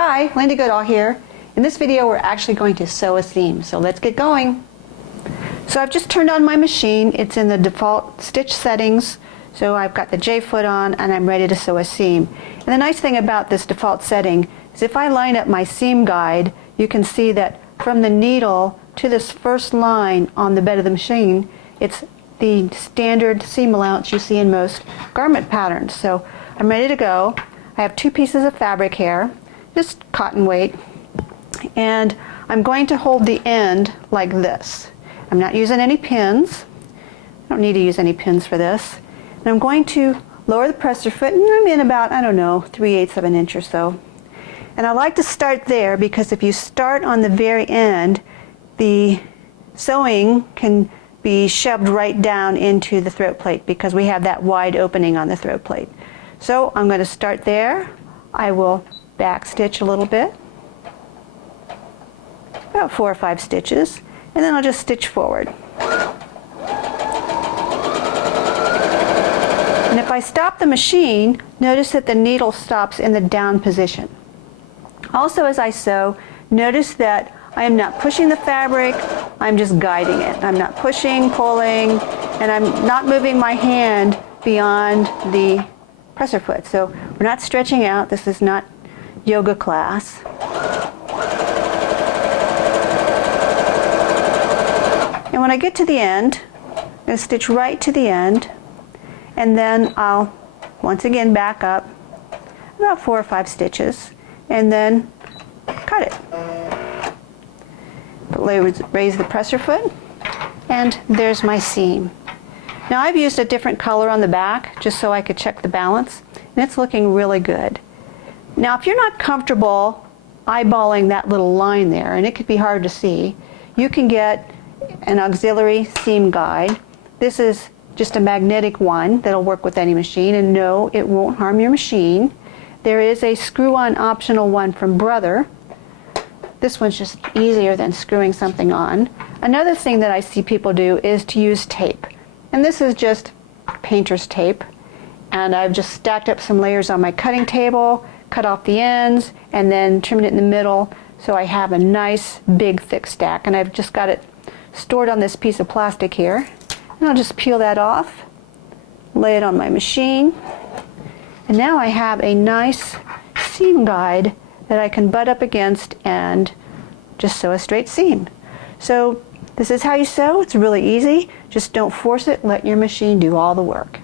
Hi, Lindee Goodall here. In this video we're actually going to sew a seam, so let's get going. So I've just turned on my machine. It's in the default stitch settings, so I've got the J foot on and I'm ready to sew a seam. And the nice thing about this default setting is if I line up my seam guide, you can see that from the needle to this first line on the bed of the machine, it's the standard seam allowance you see in most garment patterns. So I'm ready to go. I have 2 pieces of fabric here, just cotton weight, and I'm going to hold the end like this. I'm not using any pins. I don't need to use any pins for this. And I'm going to lower the presser foot, and I'm in about, I don't know, 3/8 of an inch or so. And I like to start there because if you start on the very end, the sewing can be shoved right down into the throat plate because we have that wide opening on the throat plate. So I'm going to start there. I will back stitch a little bit, about 4 or 5 stitches, and then I'll just stitch forward. And if I stop the machine, notice that the needle stops in the down position. Also, as I sew, notice that I am not pushing the fabric, I'm just guiding it. I'm not pushing, pulling, and I'm not moving my hand beyond the presser foot. So we're not stretching out. This is not yoga class. And when I get to the end, I'm going to stitch right to the end, and then I'll once again back up about 4 or 5 stitches, and then cut it. Raise the presser foot, and there's my seam. Now I've used a different color on the back just so I could check the balance, and it's looking really good. Now if you're not comfortable eyeballing that little line there, and it could be hard to see, you can get an auxiliary seam guide. This is just a magnetic one that'll work with any machine, and no, it won't harm your machine. There is a screw-on optional one from Brother. This one's just easier than screwing something on. Another thing that I see people do is to use tape. And this is just painter's tape. And I've just stacked up some layers on my cutting table, cut off the ends, and then trimmed it in the middle so I have a nice big thick stack. And I've just got it stored on this piece of plastic here. And I'll just peel that off, lay it on my machine, and now I have a nice seam guide that I can butt up against and just sew a straight seam. So this is how you sew. It's really easy. Just don't force it. Let your machine do all the work.